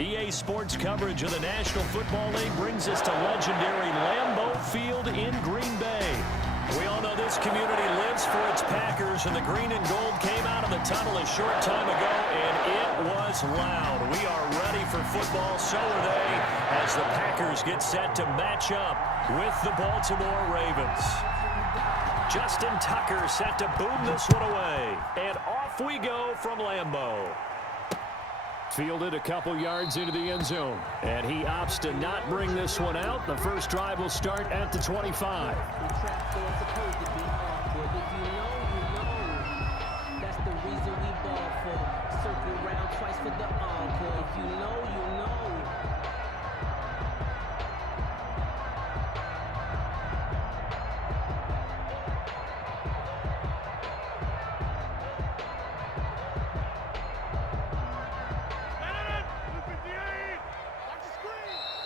EA Sports coverage of the National Football League brings us to legendary Lambeau Field in Green Bay. We all know this community lives for its Packers, and the green and gold came out of the tunnel a short time ago, and it was loud. We are ready for football, so are they, as the Packers get set to match up with the Baltimore Ravens. Justin Tucker set to boom this one away, and off we go from Lambeau. Fielded a couple yards into the end zone, and he opts to not bring this one out. The first drive will start at the 25. That's the reason we ball for. Circle round twice for the encore. If you know, you know.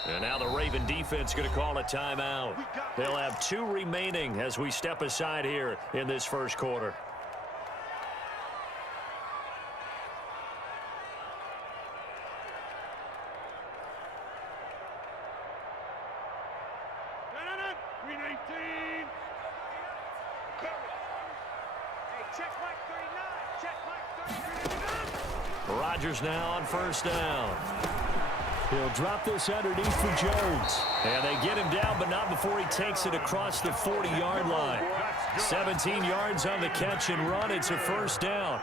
And now the Raven defense going to call a timeout. They'll have 2 remaining as we step aside here in this first quarter. Rodgers now on first down. He'll drop this underneath for Jones. And they get him down, but not before he takes it across the 40-yard line. 17 yards on the catch and run. It's a first down.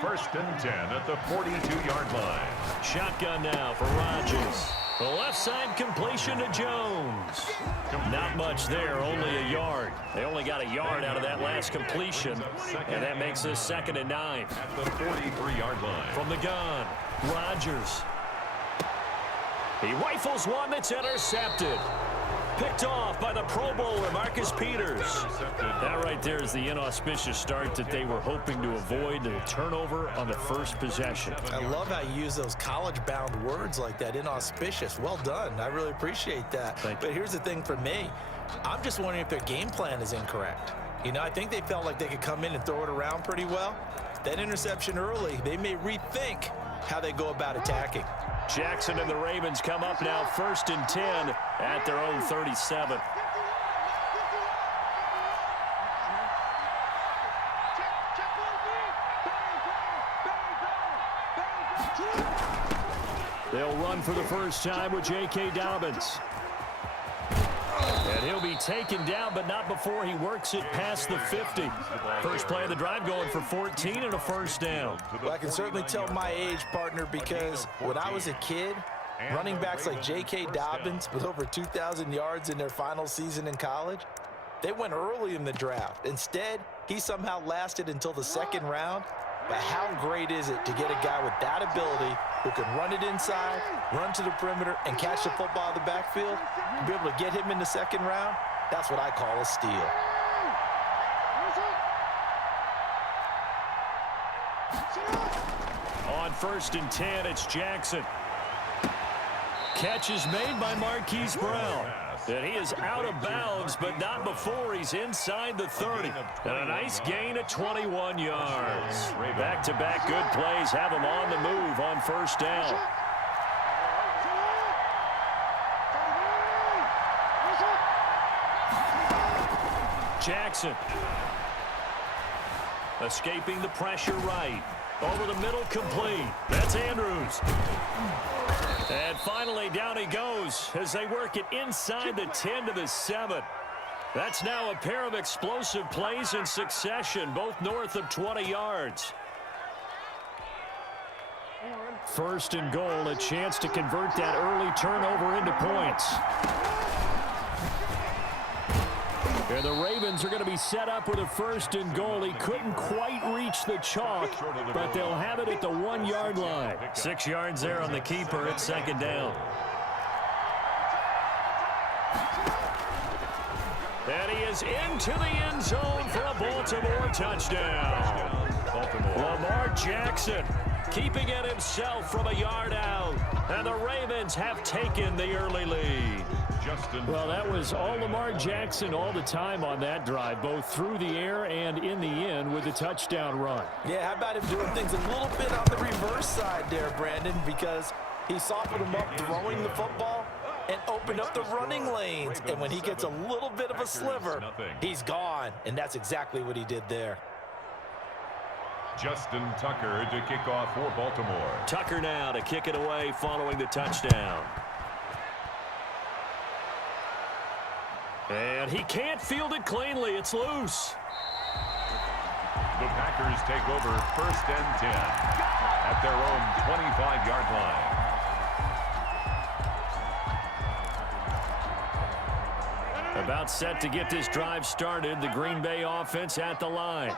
First and 10 at the 42-yard line. Shotgun now for Rodgers. The left side completion to Jones. Not much there, only a yard. They only got a yard out of that last completion, and that makes this 2nd and 9. At the 43-yard line. From the gun, Rodgers. He rifles one that's intercepted. Picked off by the Pro Bowler, Marcus Peters. That right there is the inauspicious start that they were hoping to avoid, the turnover on the first possession. I love how you use those college-bound words like that, inauspicious. Well done. I really appreciate that. But here's the thing for me. I'm just wondering if their game plan is incorrect. You know, I think they felt like they could come in and throw it around pretty well. That interception early, they may rethink how they go about attacking. Jackson and the Ravens come up now 1st and 10 at their own 37. They'll run for the first time with J.K. Dobbins. And he'll be taken down, but not before he works it past the 50. First play of the drive going for 14 and a first down. Well, I can certainly tell my age, partner, because when I was a kid, running backs like J.K. Dobbins with over 2,000 yards in their final season in college, they went early in the draft. Instead, he somehow lasted until the 2nd round. But how great is it to get a guy with that ability who can run it inside, run to the perimeter, and catch the football in the backfield, and be able to get him in the 2nd round? That's what I call a steal. On 1st and 10, it's Jackson. Catch is made by Marquise Brown. And he is out of bounds, but not before he's inside the 30. And a nice gain of 21 yards. Back-to-back good plays have him on the move on first down. Jackson. Escaping the pressure right. Over the middle, complete. That's Andrews. And finally, down he goes as they work it inside the 10 to the 7. That's now a pair of explosive plays in succession, both north of 20 yards. 1st and goal, a chance to convert that early turnover into points. And the Ravens are going to be set up with a 1st and goal. He couldn't quite reach the chalk, but they'll have it at the 1-yard line. 6 yards there on the keeper. It's 2nd down. And he is into the end zone for a Baltimore touchdown. Lamar Jackson keeping it himself from a yard out. And the Ravens have taken the early lead. Well, that was all Lamar Jackson all the time on that drive, both through the air and in the end with a touchdown run. Yeah, how about him doing things a little bit on the reverse side there, Brandon, because he softened him up throwing the football and opened up the running lanes. And when he gets a little bit of a sliver, he's gone. And that's exactly what he did there. Justin Tucker to kick off for Baltimore. Tucker now to kick it away following the touchdown. And he can't field it cleanly. It's loose. The Packers take over 1st and 10 at their own 25-yard line. About set to get this drive started. The Green Bay offense at the line.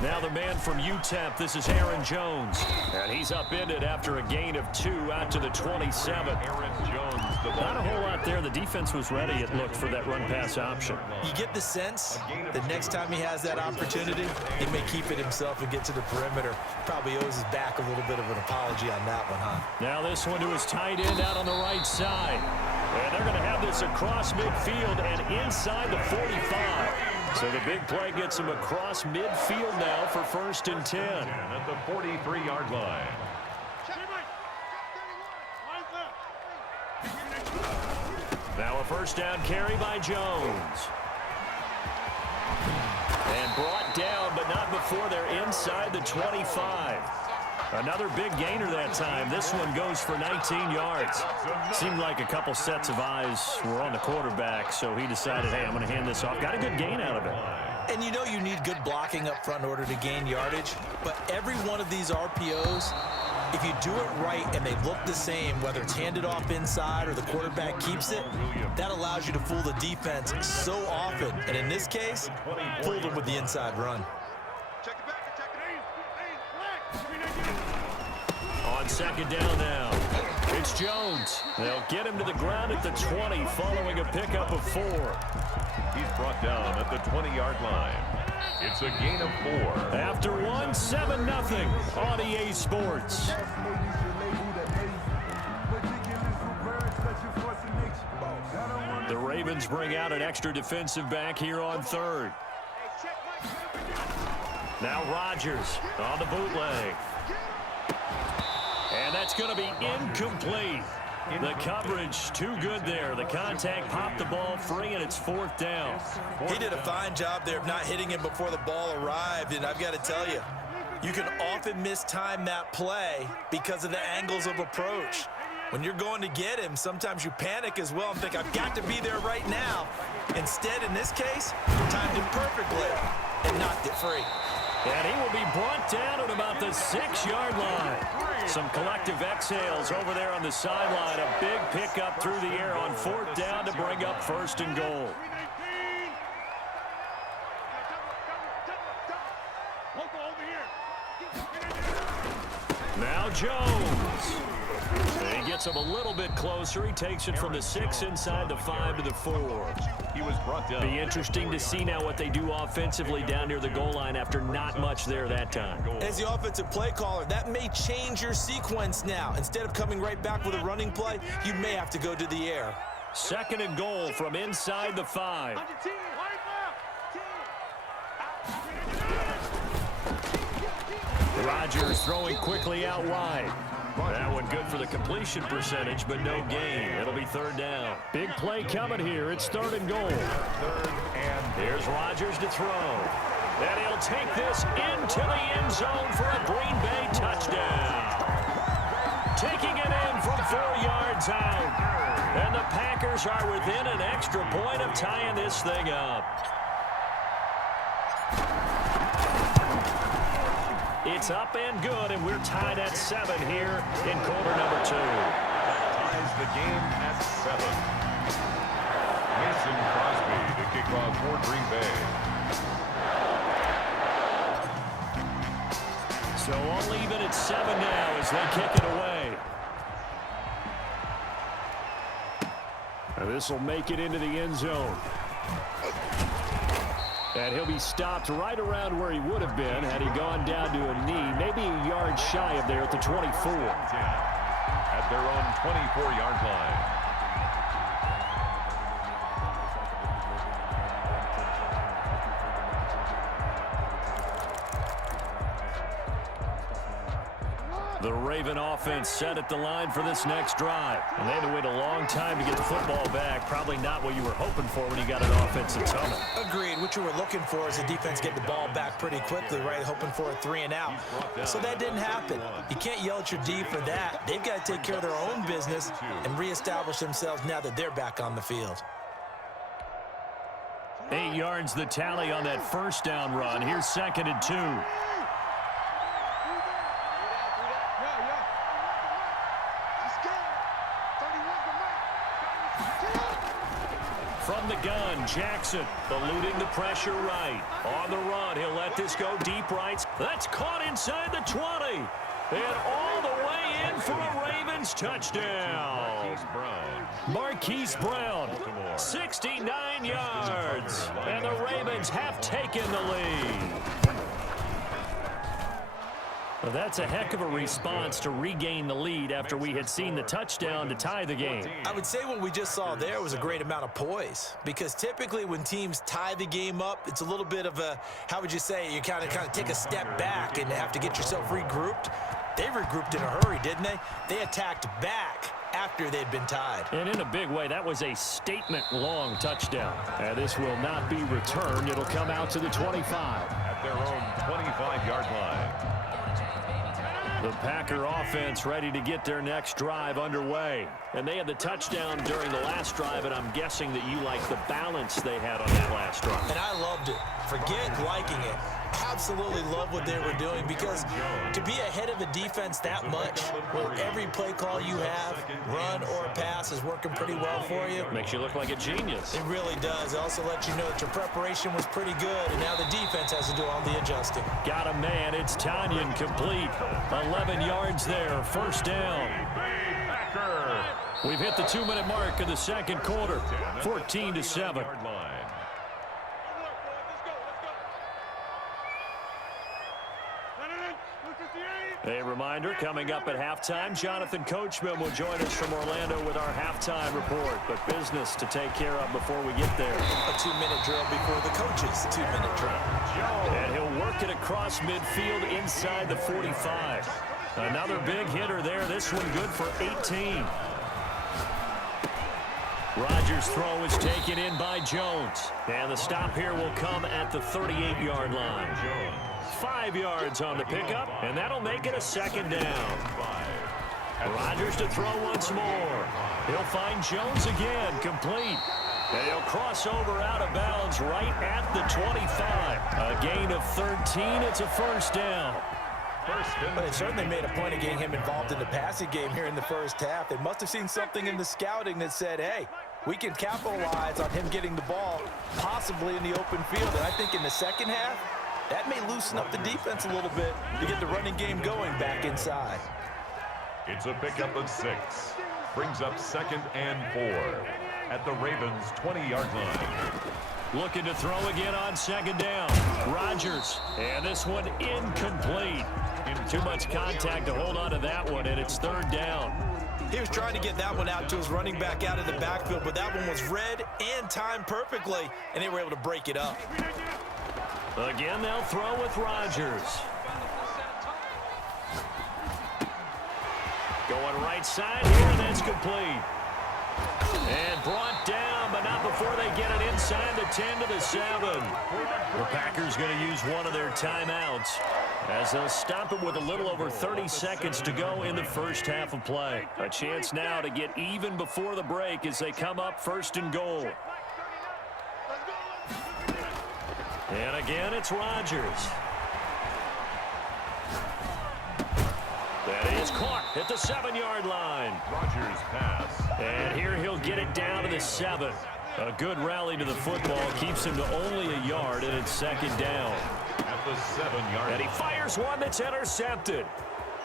Now the man from UTEP, this is Aaron Jones. And he's upended after a gain of 2 out to the 27. Aaron Jones. Not a whole lot there. The defense was ready, it looked, for that run-pass option. You get the sense that next time he has that opportunity, he may keep it himself and get to the perimeter. Probably owes his back a little bit of an apology on that one, huh? Now this one to his tight end out on the right side. And they're going to have this across midfield and inside the 45. So the big play gets him across midfield now for 1st and 10. At the 43-yard line. Now a 1st down carry by Jones. And brought down, but not before they're inside the 25. Another big gainer that time. This one goes for 19 yards. Seemed like a couple sets of eyes were on the quarterback, so he decided, hey, I'm going to hand this off. Got a good gain out of it. And you know you need good blocking up front in order to gain yardage, but every one of these RPOs, if you do it right and they look the same, whether it's handed off inside or the quarterback keeps it, that allows you to fool the defense so often. And in this case, fooled them with the inside run. On 2nd down now, it's Jones. They'll get him to the ground at the 20 following a pickup of 4. He's brought down at the 20-yard line. It's a gain of 4. After 1, 7-0 on EA Sports. The Ravens bring out an extra defensive back here on 3rd. Now Rodgers on the bootleg. And that's going to be incomplete. The coverage too good there. The contact popped the ball free, and it's 4th down. He did a fine job there of not hitting him before the ball arrived, and I've got to tell you, you can often mistime that play because of the angles of approach. When you're going to get him, sometimes you panic as well and think, I've got to be there right now. Instead, in this case, timed it perfectly and knocked it free. And he will be brought down at about the 6-yard line. Some collective exhales over there on the sideline. A big pickup through the air on 4th down to bring up 1st and goal. Now Jones. And he gets him a little bit closer. He takes it from the 6 inside the 5 to the 4. He was brought down. Be interesting to see now what they do offensively down near the goal line after not much there that time. As the offensive play caller, that may change your sequence now. Instead of coming right back with a running play, you may have to go to the air. 2nd and goal from inside the 5. Rodgers throwing quickly out wide. That one good for the completion percentage, but no gain. It'll be 3rd down. Big play coming here. It's 3rd and goal. 3rd and here's Rodgers to throw. And he'll take this into the end zone for a Green Bay touchdown. Taking it in from 4 yards out. And the Packers are within an extra point of tying this thing up. It's up and good, and we're tied at 7 here in quarter number 2. Ties the game at 7. Mason Crosby to kick off for Green Bay. So all even at 7 now as they kick it away. And this will make it into the end zone. And he'll be stopped right around where he would have been had he gone down to a knee, maybe a yard shy of there at the 24. At their own 24-yard line. Raven offense set at the line for this next drive. And they had to wait a long time to get the football back. Probably not what you were hoping for when you got an offense that's humming. Agreed. What you were looking for is the defense get the ball back pretty quickly, right? Hoping for a 3 and out. So that didn't happen. You can't yell at your D for that. They've got to take care of their own business and reestablish themselves now that they're back on the field. 8 yards the tally on that first down run. Here's 2nd and 2. From the gun, Jackson eluding the pressure right. On the run, he'll let this go deep right. That's caught inside the 20. And all the way in for a Ravens touchdown. Marquise Brown, 69 yards. And the Ravens have taken the lead. Well, that's a heck of a response to regain the lead after we had seen the touchdown to tie the game. I would say what we just saw there was a great amount of poise, because typically when teams tie the game up, it's a little bit of a, how would you say, you kind of take a step back and have to get yourself regrouped. They regrouped in a hurry, didn't they? They attacked back after they'd been tied. And in a big way, that was a statement-long touchdown. And this will not be returned. It'll come out to the 25. At their own 25-yard line. The Packer offense ready to get their next drive underway. And they had the touchdown during the last drive, and I'm guessing that you like the balance they had on that last drive. And I loved it. Forget liking it. Absolutely love what they were doing, because to be ahead of a defense that much, where every play call you have, run or pass, is working pretty well for you. Makes you look like a genius. It really does. It also lets you know that your preparation was pretty good, and now the defense has to do all the adjusting. Got a man. It's Tanyan complete. 11 yards there. First down. We've hit the 2-minute mark of the second quarter. 14-7. A reminder, coming up at halftime, Jonathan Coachman will join us from Orlando with our halftime report. But business to take care of before we get there. A 2-minute drill before the coach's 2-minute drill. And he'll work it across midfield inside the 45. Another big hitter there. This one good for 18. Rodgers' throw is taken in by Jones. And the stop here will come at the 38-yard line. 5 yards on the pickup, and that'll make it a second down. Rodgers to throw once more. He'll find Jones again, complete. And he'll cross over out of bounds right at the 25. A gain of 13. It's a first down. But it certainly made a point of getting him involved in the passing game here in the first half. They must have seen something in the scouting that said, hey, we can capitalize on him getting the ball, possibly in the open field. And I think in the second half, that may loosen up the defense a little bit to get the running game going back inside. It's a pickup of 6. Brings up 2nd and 4 at the Ravens' 20-yard line. Looking to throw again on second down. Rodgers. And this one incomplete. Too much contact to hold on to that one, and it's third down. He was trying to get that one out to his running back out of the backfield, but that one was read and timed perfectly, and they were able to break it up. Again, they'll throw with Rodgers. Going right side here, and that's complete. And brought down, but not before they get it inside the 10 to the 7. The Packers going to use one of their timeouts as they'll stop it with a little over 30 seconds to go in the first half of play. A chance now to get even before the break as they come up 1st and goal. And again, it's Rodgers. That is caught at the 7-yard line. Rodgers pass. And here he'll get it down to the 7. A good rally to the football keeps him to only a yard, and it's second down. At the 7-yard line. And he fires one that's intercepted.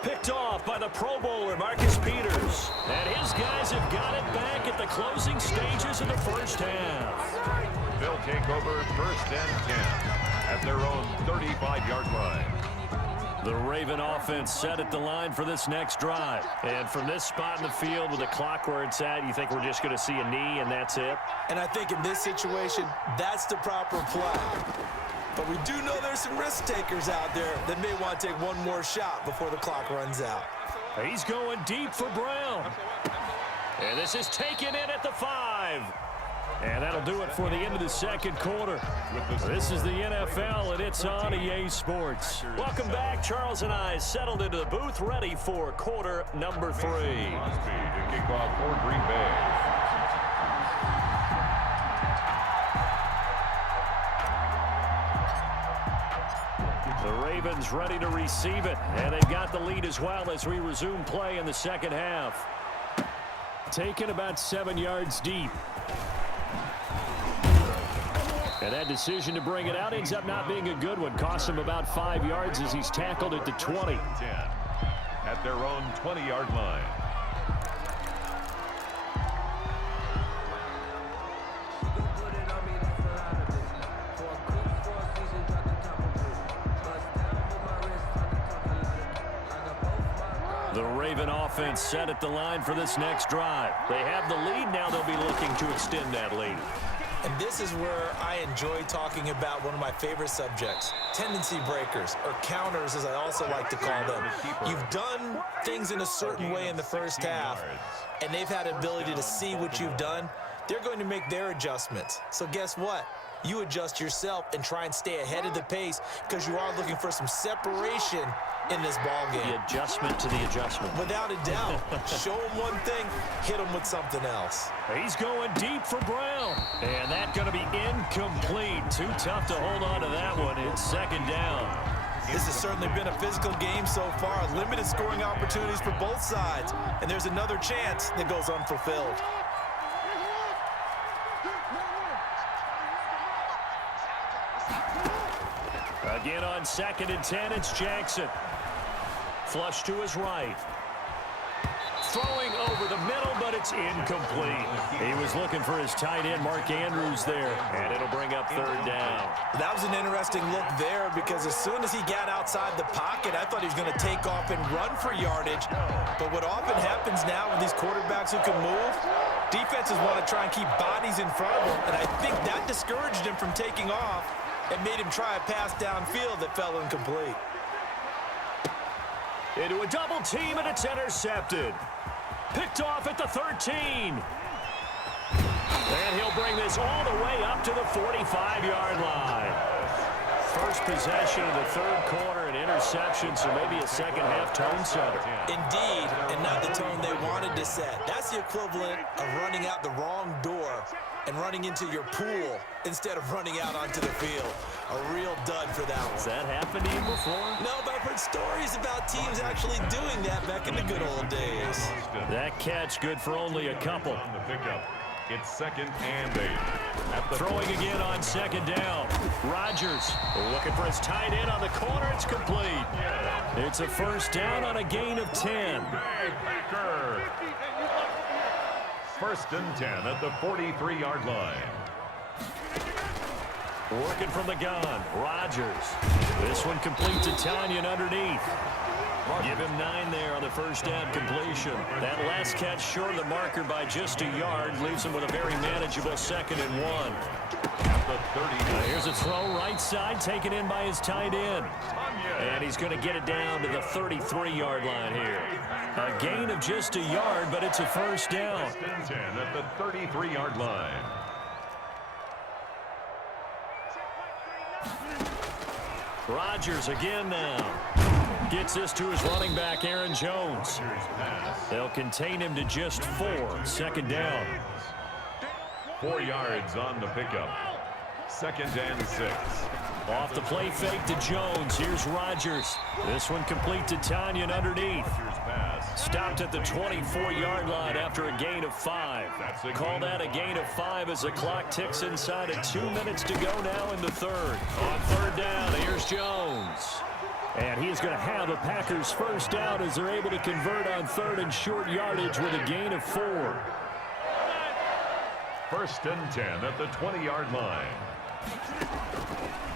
Picked off by the Pro Bowler, Marcus Peters. And his guys have got it back at the closing stages of the first half. They'll take over 1st and 10 at their own 35-yard line. The Raven offense set at the line for this next drive. And from this spot in the field with the clock where it's at, you think we're just going to see a knee and that's it? And I think in this situation, that's the proper play. But we do know there's some risk takers out there that may want to take one more shot before the clock runs out. He's going deep for Brown. And this is taken in at the 5. And that'll do it for the end of the second quarter. This is the NFL, and it's on EA Sports. Welcome back. Charles and I settled into the booth, ready for quarter number 3. To kick off for Green Bay. The Ravens ready to receive it, and they've got the lead as well as we resume play in the second half. Taken about 7 yards deep. And that decision to bring it out ends up not being a good one. Costs him about 5 yards as he's tackled at the 20. 10 at their own 20-yard line. The Raven offense set at the line for this next drive. They have the lead. Now they'll be looking to extend that lead. And this is where I enjoy talking about one of my favorite subjects, tendency breakers, or counters as I also like to call them. You've done things in a certain way in the first half, and they've had the ability to see what you've done. They're going to make their adjustments. So guess what? You adjust yourself and try and stay ahead of the pace because you are looking for some separation in this ball game. The adjustment to the adjustment. Without a doubt. Show him one thing, hit him with something else. He's going deep for Brown. And that's going to be incomplete. Too tough to hold on to that one. It's second down. This has certainly been a physical game so far. Limited scoring opportunities for both sides. And there's another chance that goes unfulfilled. Again on 2nd and 10, it's Jackson. Flush to his right. Throwing over the middle, but it's incomplete. He was looking for his tight end, Mark Andrews, there, and it'll bring up 3rd down. That was an interesting look there because as soon as he got outside the pocket, I thought he was going to take off and run for yardage. But what often happens now with these quarterbacks who can move, defenses want to try and keep bodies in front of them, and I think that discouraged him from taking off and made him try a pass downfield that fell incomplete. Into a double team, and it's intercepted. Picked off at the 13. And he'll bring this all the way up to the 45-yard line. First possession of the 3rd quarter, an interception, so maybe a second-half tone setter. Indeed, and not the tone they wanted to set. That's the equivalent of running out the wrong door and running into your pool instead of running out onto the field. A real dud for that one. Has that happened to you before? No, but I've heard stories about teams actually doing that back in the good old days. That catch good for only a couple. On the pickup, it's 2nd and 8. Throwing again on 2nd down. Rodgers looking for his tight end on the corner. It's complete. It's a 1st down on a gain of 10. Baker. 1st and 10 at the 43-yard line. Working from the gun, Rodgers. This one complete to Tanyan underneath. Give him 9 there on the 1st down completion. That last catch short of the marker by just a yard leaves him with a very manageable 2nd and 1. At the 30. Here's a throw right side taken in by his tight end. And he's going to get it down to the 33-yard line here. A gain of just a yard, but it's a 1st down. 1st and 10 at the 33-yard line. Rodgers again now. Gets this to his running back, Aaron Jones. They'll contain him to just 4. 2nd down. 4 yards on the pickup. 2nd and 6. Off the play fake to Jones. Here's Rodgers. This one complete to Tanyan underneath. Stopped at the 24-yard line after a gain of 5. Call that a gain of 5 as the clock ticks inside of 2 minutes to go now in the 3rd. On 3rd down, here's Jones. And he's going to have a Packers 1st down as they're able to convert on 3rd and short yardage with a gain of 4. 1st and 10 at the 20-yard line.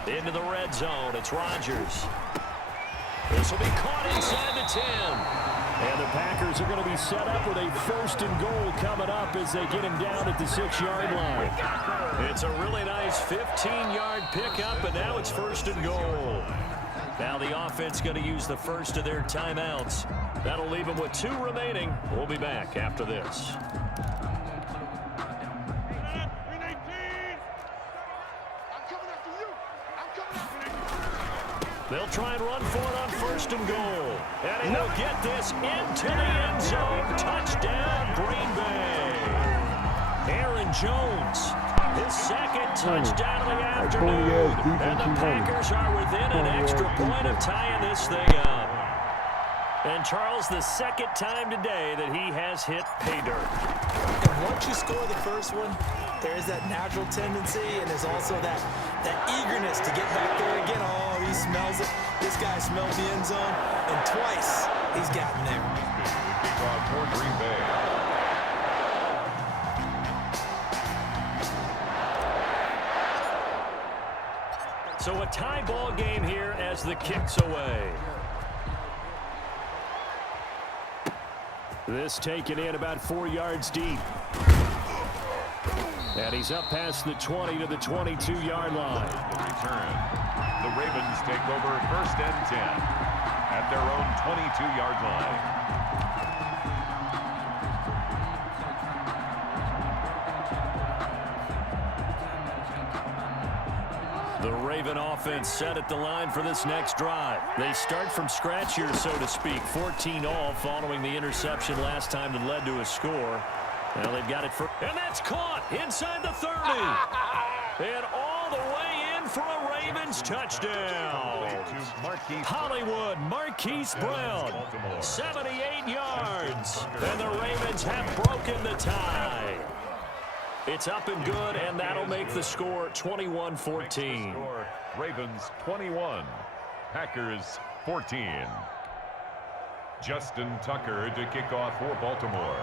Into the red zone, it's Rodgers. This will be caught inside the 10. And the Packers are going to be set up with a 1st and goal coming up as they get him down at the 6-yard line. It's a really nice 15-yard pickup, and now it's 1st and goal. Now the offense going to use the first of their timeouts. That'll leave them with 2 remaining. We'll be back after this. They'll try and run for it on 1st and goal. And he will get this into the end zone. Touchdown, Green Bay. Aaron Jones, his 2nd touchdown of the afternoon. And the Packers are within an extra point of tying this thing up. And Charles, the 2nd time today that he has hit pay dirt. And once you score the first one, there is that natural tendency, and there's also that eagerness to get back there again. Oh, he smells it. This guy smelled the end zone, and twice he's gotten there. Kickoff for Green Bay. So a tie ball game here as the kick's away. This taken in about 4 yards deep. And he's up past the 20 to the 22-yard line. The return. The Ravens take over 1st and 10 at their own 22-yard line. The Raven offense set at the line for this next drive. They start from scratch here, so to speak. 14-all following the interception last time that led to a score. Now they've got it for... And that's caught inside the 30. And all the way in for a Ravens touchdown. Hollywood Marquise Brown, 78 yards. And the Ravens have broken the tie. It's up and good, and that'll make the score 21-14. Ravens 21, Packers 14. Justin Tucker to kick off for Baltimore.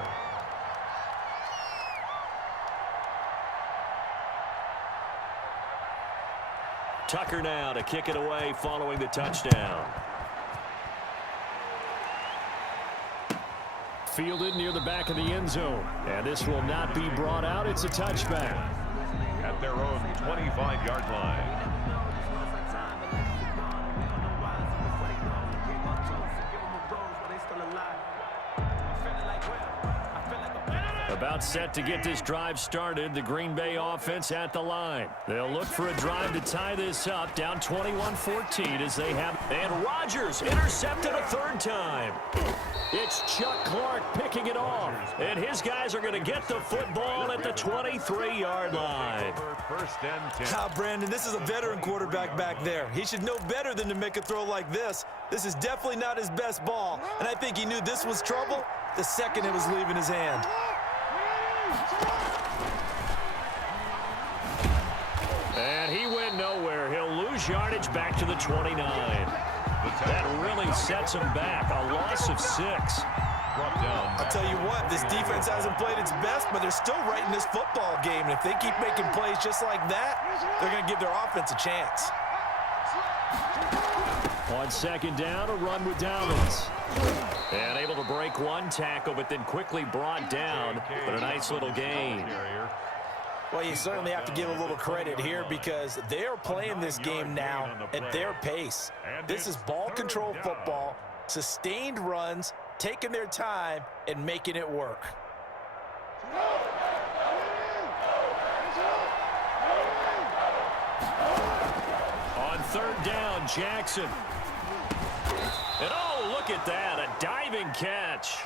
Tucker now to kick it away following the touchdown. Fielded near the back of the end zone. And this will not be brought out. It's a touchback. At their own 25-yard line. About set to get this drive started. The Green Bay offense at the line. They'll look for a drive to tie this up. Down 21-14 as they have. And Rodgers intercepted a 3rd time. It's Chuck Clark picking it off. And his guys are going to get the football at the 23-yard line. 1st and 10. Ah, Brandon, this is a veteran quarterback back there. He should know better than to make a throw like this. This is definitely not his best ball. And I think he knew this was trouble the second it was leaving his hand. And he went nowhere. He'll lose yardage back to the 29. That really sets him back. A loss of 6. I'll tell you what, this defense hasn't played its best, but they're still right in this football game. And if they keep making plays just like that, they're going to give their offense a chance. On 2nd down, a run with Dobbins. And able to break one tackle, but then quickly brought down. But a nice little gain. Well, you certainly have to give a little credit here because they are playing this game now at their pace. This is ball control football, sustained runs, taking their time, and making it work. On 3rd down, Jackson. And oh, look at that, a diving catch.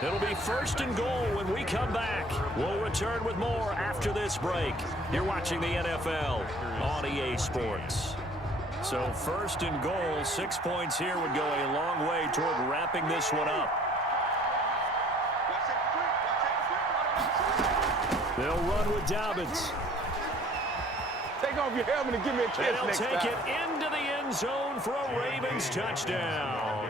It'll be 1st and goal when we come back. We'll return with more after this break. You're watching the NFL on EA Sports. So 1st and goal, 6 points here would go a long way toward wrapping this one up. They'll run with Dobbins. Take off your helmet and give me a kiss next time. They'll take it into the end zone for a Ravens touchdown.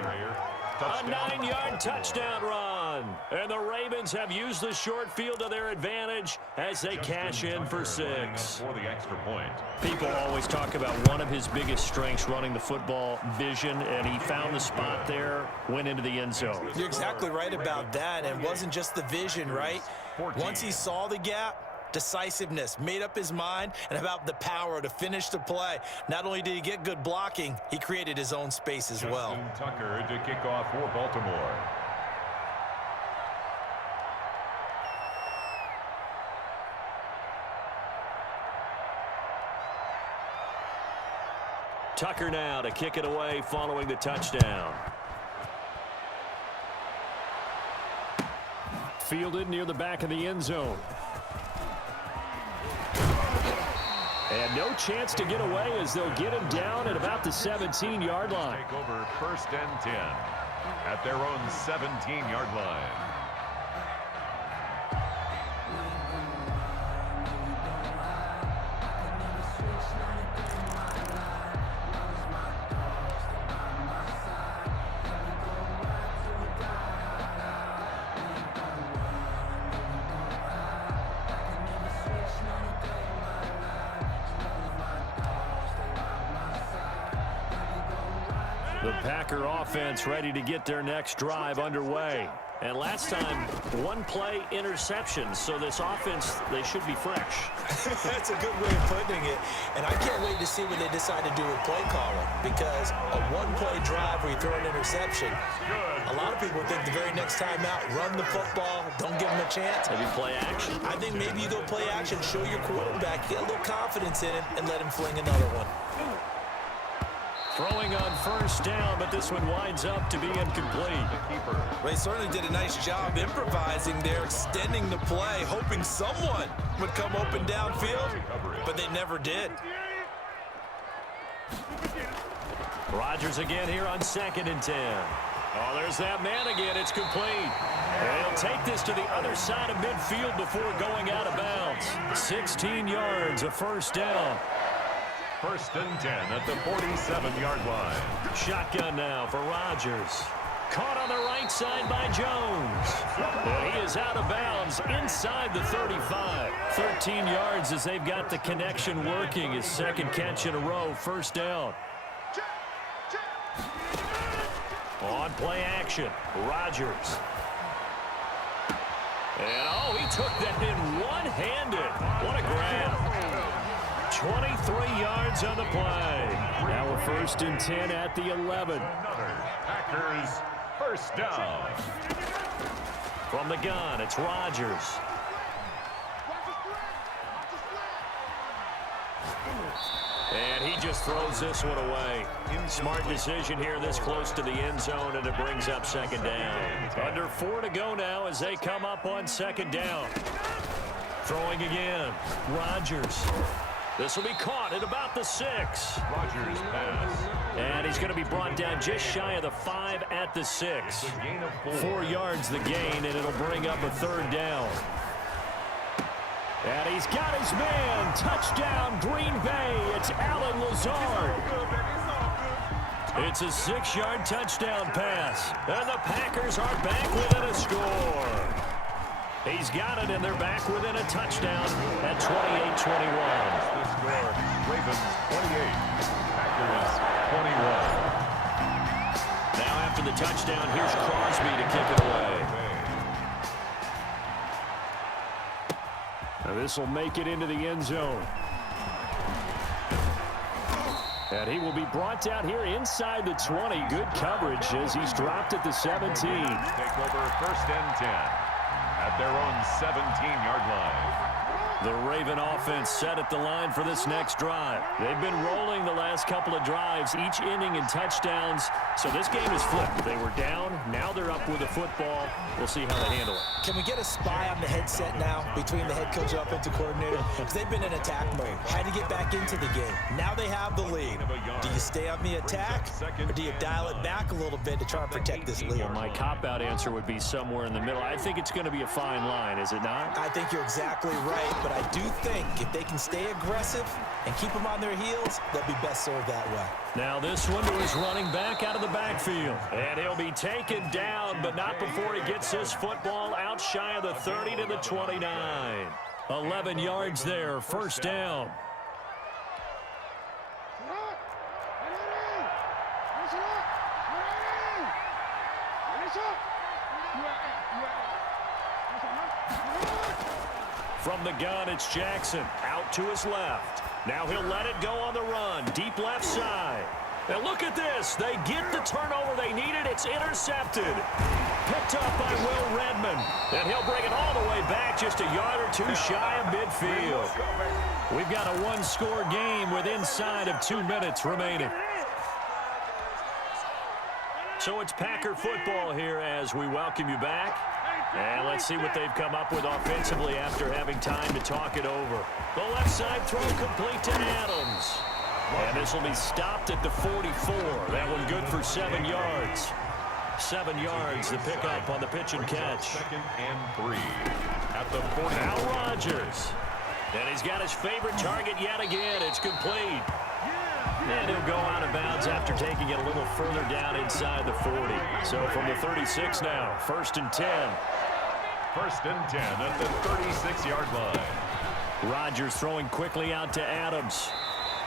A 9-yard touchdown run. And the Ravens have used the short field to their advantage as they cash in for 6. For the extra point. People always talk about one of his biggest strengths running the football, vision, and he found the spot there, went into the end zone. You're exactly right about that, and it wasn't just the vision, right? Once he saw the gap, decisiveness, made up his mind, and about the power to finish the play. Not only did he get good blocking, he created his own space as well. Justin Tucker to kick off for Baltimore. Tucker now to kick it away following the touchdown. Fielded near the back of the end zone. And no chance to get away as they'll get him down at about the 17-yard line. Take over 1st and 10 at their own 17-yard line. The Packer offense ready to get their next drive underway. And last time, one-play interception. So this offense, they should be fresh. That's a good way of putting it. And I can't wait to see what they decide to do with play calling. Because a one-play drive where you throw an interception, a lot of people think the very next time out, run the football, don't give them a chance. Maybe play action. I think maybe you go play action, show your quarterback, get a little confidence in him, and let him fling another one. Throwing on 1st down, but this one winds up to be incomplete. They certainly did a nice job improvising there, extending the play, hoping someone would come open downfield, but they never did. Rodgers again here on 2nd and 10. Oh, there's that man again. It's complete. And he'll take this to the other side of midfield before going out of bounds. 16 yards, a 1st down. 1st and 10 at the 47-yard line. Shotgun now for Rodgers. Caught on the right side by Jones. And he is out of bounds inside the 35. 13 yards as they've got the connection working. His 2nd catch in a row, 1st down. On play action, Rodgers. And oh, he took that in one-handed. What a grab. 23 yards on the play. Now a 1st and 10 at the 11. Another Packers 1st down. From the gun, it's Rodgers. And he just throws this one away. Smart decision here this close to the end zone, and it brings up 2nd down. Under 4 to go now as they come up on 2nd down. Throwing again, Rodgers. This will be caught at about the 6. Rodgers pass. And he's going to be brought down just shy of the 5 at the 6. 4 yards the gain, and it'll bring up a 3rd down. And he's got his man. Touchdown, Green Bay. It's Allen Lazard. It's a 6-yard touchdown pass. And the Packers are back within a score. He's got it, and they're back within a touchdown at 28-21. The score, Ravens 28, Packers 21. Now after the touchdown, here's Crosby to kick it away. Now this will make it into the end zone. And he will be brought down here inside the 20. Good coverage as he's dropped at the 17. Take over 1st and 10 at their own 17-yard line. The Raven offense set at the line for this next drive. They've been rolling the last couple of drives, each inning in touchdowns. So this game is flipped. They were down. Now they're up with the football. We'll see how they handle it. Can we get a spy on the headset now between the head coach and offensive coordinator? Because they've been in attack mode. Had to get back into the game. Now they have the lead. Do you stay on the attack, or do you dial it back a little bit to try and protect this lead? Well, my cop-out answer would be somewhere in the middle. I think it's going to be a fine line, is it not? I think you're exactly right, but I do think if they can stay aggressive and keep them on their heels, they'll be best served that way. Now this one to his running back out of the backfield. And he'll be taken down, but not before he gets this football out shy of the 30 to the 29. 11 yards there, 1st down. From the gun, it's Jackson. Out to his left. Now he'll let it go on the run. Deep left side. And look at this. They get the turnover they needed. It's intercepted. Picked up by Will Redmond. And he'll bring it all the way back just a yard or two shy of midfield. We've got a one-score game with inside of 2 minutes remaining. So it's Packer football here as we welcome you back. And let's see what they've come up with offensively after having time to talk it over. The left side throw complete to Adams. And this will be stopped at the 44. That one good for 7 yards. 7 yards, the pickup on the pitch and catch. 2nd and 3 at the 40. Now Rodgers. And he's got his favorite target yet again. It's complete. And he'll go out of bounds after taking it a little further down inside the 40. So from the 36 now, 1st and 10. 1st and 10 at the 36-yard line. Rodgers throwing quickly out to Adams.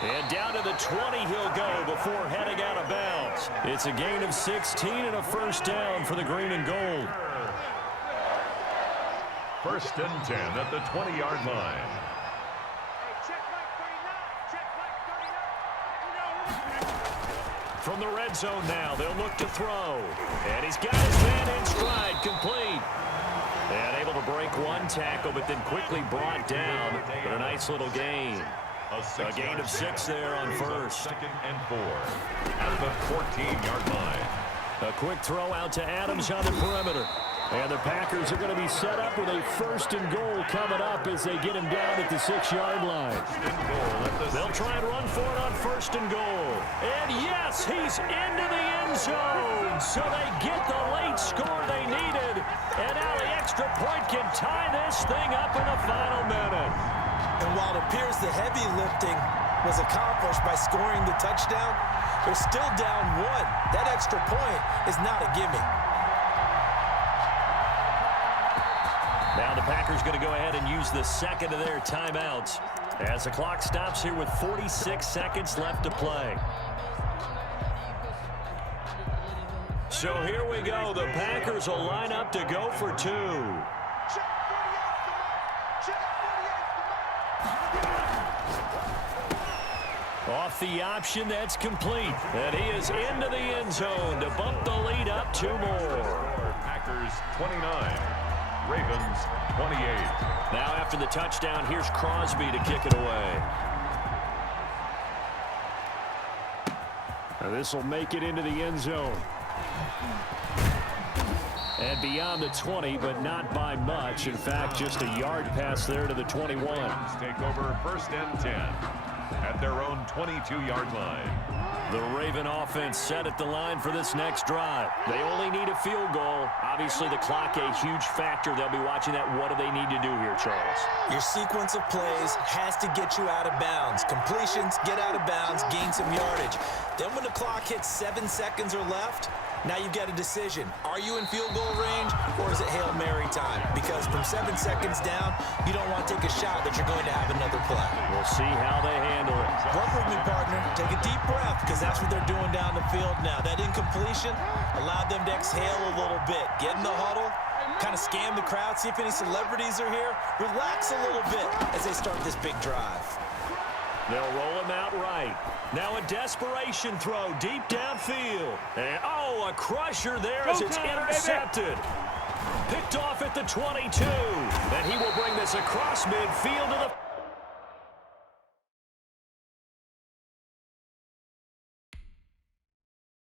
And down to the 20 he'll go before heading out of bounds. It's a gain of 16 and a first down for the green and gold. 1st and 10 at the 20-yard line. From the red zone now, they'll look to throw. And he's got his man in stride, complete. And able to break one tackle, but then quickly brought down. But a nice little gain. A gain of 6 there on first. 2nd and 4 at the 14-yard line. A quick throw out to Adams on the perimeter. And the Packers are going to be set up with a 1st and goal coming up as they get him down at the 6-yard line. They'll try and run for it on 1st and goal. And yes, he's into the end zone. So they get the late score they needed. And now the extra point can tie this thing up in the final minute. And while it appears the heavy lifting was accomplished by scoring the touchdown, they're still down 1. That extra point is not a gimme. Now the Packers going to go ahead and use the second of their timeouts as the clock stops here with 46 seconds left to play. So here we go. The Packers will line up to go for 2. Off the option, that's complete. And he is into the end zone to bump the lead up 2 more. Packers 29. Ravens 28. Now after the touchdown, here's Crosby to kick it away. This will make it into the end zone. And beyond the 20, but not by much. In fact, just a yard pass there to the 21. Take over 1st and 10 at their own 22-yard line. The Raven offense set at the line for this next drive. They only need a field goal. Obviously, the clock a huge factor. They'll be watching that. What do they need to do here, Charles? Your sequence of plays has to get you out of bounds. Completions, get out of bounds, gain some yardage. Then when the clock hits 7 seconds or left, now you've got a decision. Are you in field goal range, or is it Hail Mary time? Because from 7 seconds down, you don't want to take a shot that you're going to have another play. We'll see how they handle it. Work with me, partner. Take a deep breath, because that's what they're doing down the field now. That incompletion allowed them to exhale a little bit. Get in the huddle, kind of scan the crowd, see if any celebrities are here. Relax a little bit as they start this big drive. They'll roll him out right. Now a desperation throw deep downfield. And, oh, a crusher there as it's intercepted. Picked off at the 22. And he will bring this across midfield to the